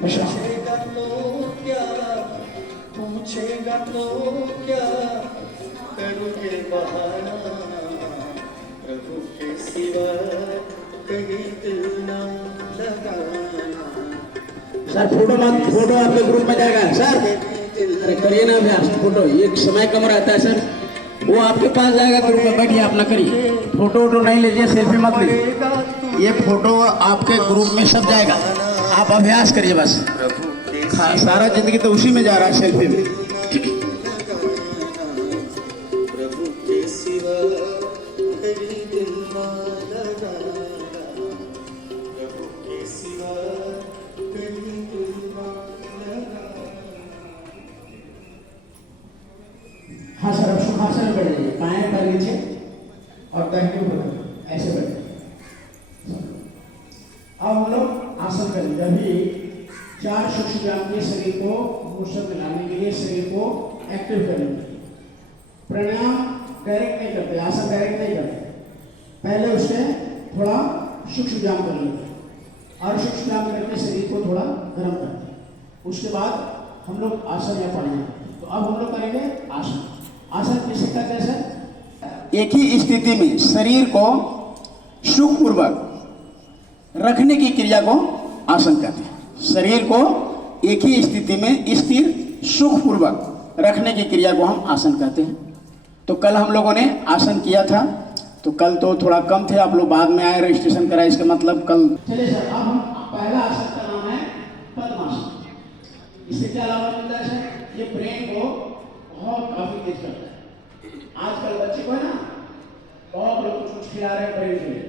पूछेगा तो क्या, पूछेगा तो क्या, करोगे बहाना, प्रभु के सिवा कहीं दिल ना लगाना। सर फोटो मत, फोटो आपके ग्रुप में जाएगा सर। अरे करिए ना अभ्यास, फोटो एक समय कम रहता है सर, वो आपके पास जाएगा ग्रुप में, बैठिए अपना करिए। फोटो वोटो नहीं लीजिए, सेल्फी मत लीजिए, ये फोटो आपके ग्रुप में सब जाएगा। आप अभ्यास करिए बस, सारा जिंदगी तो उसी में जा रहा है, सेल्फी में। प्रभु के सिवा कहीं दिल ना लगाना, प्रभु के सिवा कहीं दिल ना लगाना। हाँ सर, अब सुखासन में बैठ जाइए, बाएं पैर नीचे और दाहिने ऊपर, ऐसे बैठ जाइए। अब हम लोग आसन करेंगे। अभी 4 सूक्ष्म व्यायाम के शरीर को मोशन में लाने के लिए, शरीर को एक्टिव करने के लिए। प्राणायाम डायरेक्ट नहीं करते, आसन डायरेक्ट नहीं करते, पहले उससे थोड़ा सूक्ष्म व्यायाम कर लेते और सूक्ष्म व्यायाम करके शरीर को थोड़ा गर्म करते हैं। उसके बाद हम लोग आसन या प्राणायाम करते हैं। तो अब हम लोग करेंगे आसन। आसन किसे कहते हैं सर? एक ही स्थिति में शरीर को सुखपूर्वक रखने की क्रिया को आसन कहते हैं। शरीर को एक ही स्थिति में स्थिर सुखपूर्वक रखने की क्रिया को हम आसन कहते हैं। तो कल हम लोगों ने आसन किया था, तो कल तो थोड़ा कम थे, आप लोग बाद में आए, रजिस्ट्रेशन कराए, इसका मतलब कल। चलिए सर, अब हम पहला आसन का नाम है पद्मासन। इससे क्या लाभ मिलता है सर? ये ब्रेन को बहुत काफी तेज करता है। आजकल बच्चे को है ना, बहुत लोग कुछ खिला रहे हैं ब्रेन के लिए,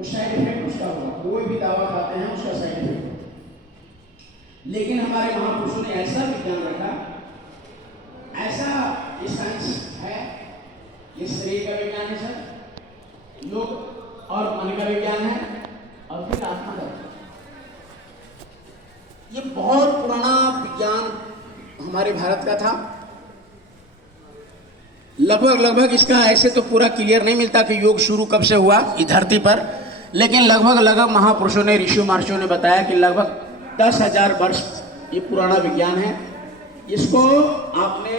उस साइड इफेक्ट उसका होगा, कोई भी दवा खाते हैं उसका साइड इफेक्ट। लेकिन हमारे महापुरुषों ने ऐसा विज्ञान रखा, ऐसा ये साइंस है, ये शरीर का विज्ञान है सर, योग और मन का विज्ञान है, और फिर आत्मा का। ये बहुत पुराना विज्ञान हमारे भारत का था। लगभग इसका ऐसे तो पूरा क्लियर नहीं मिलता कि योग शुरू कब से हुआ इस धरती पर, लेकिन लगभग महापुरुषों ने, ऋषि महर्षियों ने बताया कि लगभग 10,000 वर्ष ये पुराना विज्ञान है। इसको आपने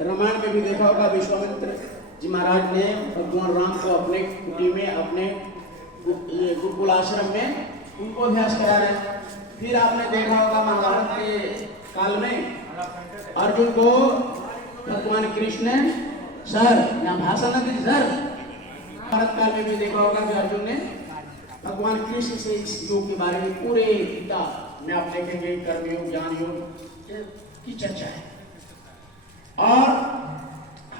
रामायण में भी देखा होगा, विश्वामित्र जी महाराज ने भगवान राम को अपने कुटी में, अपने गुरुकुल आश्रम में उनको अभ्यास करा रहे। फिर आपने देखा होगा महाभारत के काल में अर्जुन को भगवान कृष्ण ने, सर यहाँ भाषण न दीजिए सर, भारत काल में भी देखा होगा कि अर्जुन ने भगवान कृष्ण से इस योग के बारे में पूरे गीता में आप देखेंगे कर्मयोग, ज्ञान योग की चर्चा है। और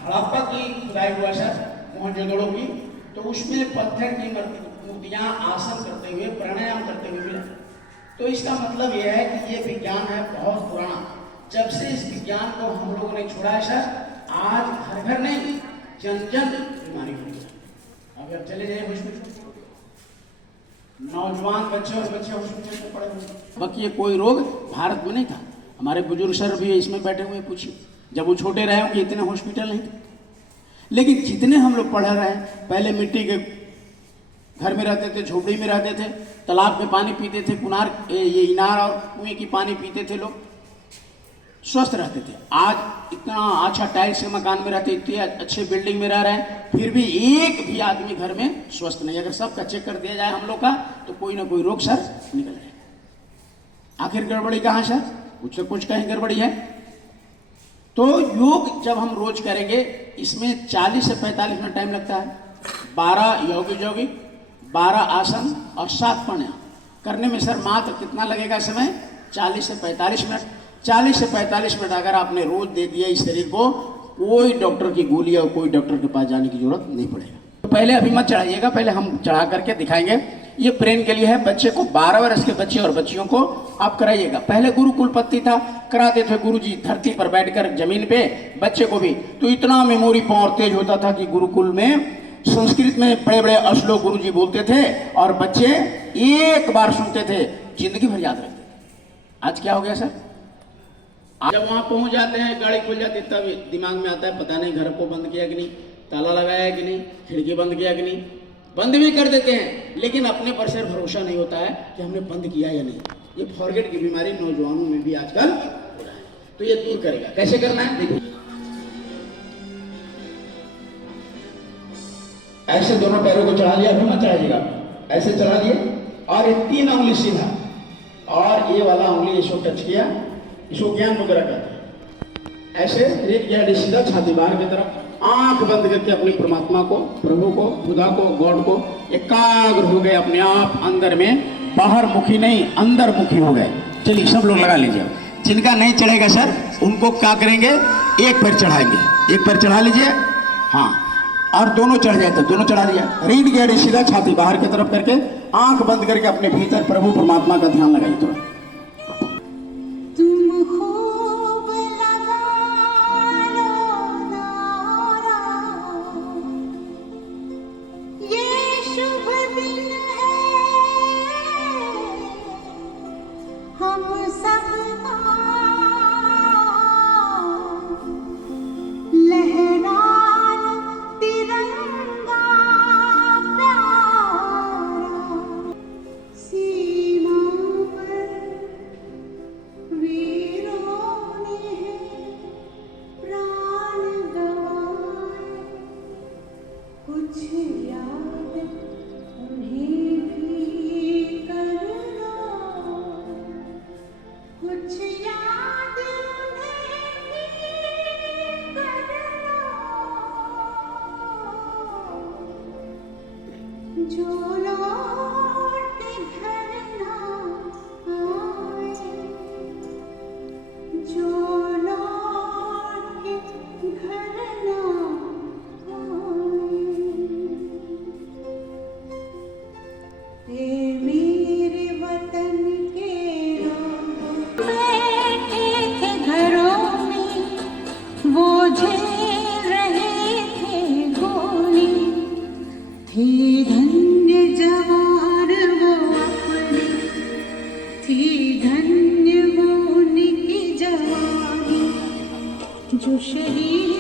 हड़प्पा की खुदाई हुआ सर, मोहनजोदड़ो की, तो उसमें पत्थर की मूर्तियां आसन करते हुए, प्राणायाम करते हुए मिला। तो इसका मतलब यह है कि ये विज्ञान है बहुत पुराना। जब से इस विज्ञान को हम लोगों ने छोड़ा है सर, आज घर घर नहीं, जन जन बीमारी हो गई। अब आप चले जाइए हॉस्पिटल, नौजवान बच्चे और बच्चे हॉस्पिटल में पड़े हुए। बाकी ये कोई रोग भारत में नहीं था। हमारे बुजुर्ग सर भी इसमें बैठे हुए, पूछिए जब वो छोटे रहे होंगे इतने हॉस्पिटल नहीं थे। लेकिन जितने हम लोग पढ़ रहे हैं, पहले मिट्टी के घर में रहते थे, झोपड़ी में रहते थे, तालाब में पानी पीते थे, ये इनार और कुएं की पानी पीते थे, लोग स्वस्थ रहते थे। आज इतना अच्छा टाइल्स के मकान में रहते, इतने अच्छे बिल्डिंग में रह रहे हैं, फिर भी एक भी आदमी घर में स्वस्थ नहीं। अगर सबका चेक कर दिया जाए हम लोग का, तो कोई ना कोई रोग सर निकल जाए। आखिर गड़बड़ी कहाँ सर? कुछ न कुछ कहीं गड़बड़ी है। तो योग जब हम रोज करेंगे, इसमें 40 से 45 मिनट टाइम लगता है। 12 योगी 12 आसन और 7 प्राणायाम करने में सर मात्र कितना लगेगा समय? 40 से 45 मिनट। 40 से 45 मिनट अगर आपने रोज दे दिया इस शरीर को, कोई डॉक्टर की गोली और कोई डॉक्टर के पास जाने की जरूरत नहीं पड़ेगा। तो पहले अभी मत चढ़ाइएगा, पहले हम चढ़ा करके दिखाएंगे। ये ब्रेन के लिए है। बच्चे को 12 वर्ष के बच्चे और बच्चियों को आप कराइएगा। पहले गुरुकुल पत्ती था, कराते थे गुरुजी धरती पर बैठकर जमीन पे, बच्चे को भी। तो इतना मेमोरी पावर तेज होता था कि गुरुकुल में संस्कृत में बड़े बड़े श्लोक गुरुजी बोलते थे और बच्चे एक बार सुनते थे, जिंदगी भर याद रखते थे। आज क्या हो गया सर? जब वहां पहुंच जाते हैं, गाड़ी खुल जाती है, तब दिमाग में आता है पता नहीं घर को बंद किया कि नहीं, ताला लगाया कि नहीं, खिड़की बंद किया कि नहीं। बंद भी कर देते हैं, लेकिन अपने पर से भरोसा नहीं होता है कि हमने बंद किया या नहीं। ये फॉरगेट की बीमारी नौजवानों में भी आजकल हो रहा है, तो ये दूर करेगा। कैसे करना है देखिए, ऐसे दोनों पैरों को चढ़ा लिया, घूमना चाहिएगा, ऐसे चढ़ा लिए और ये 3 उंगली सीधा और ये वाला उंगली इसको टच किया, इसको ज्ञान मुद्रा कहते हैं। ऐसे एक गैड सीधा, छाती बाहर की तरफ, आंख बंद करके अपने परमात्मा को, प्रभु को, खुदा को, गॉड को एकाग्र हो गए अपने आप अंदर में, बाहर मुखी नहीं अंदर मुखी हो गए। चलिए सब लोग लगा लीजिए। जिनका नहीं चढ़ेगा सर उनको क्या करेंगे, एक पैर चढ़ाएंगे, एक पैर चढ़ा लीजिए, हाँ, और दोनों चढ़ जाए तो दोनों चढ़ा लिया। रीढ़ की हड्डी सीधा, छाती बाहर की तरफ करके आंख बंद करके अपने भीतर प्रभु परमात्मा का ध्यान लगाइए। तो जो शरीर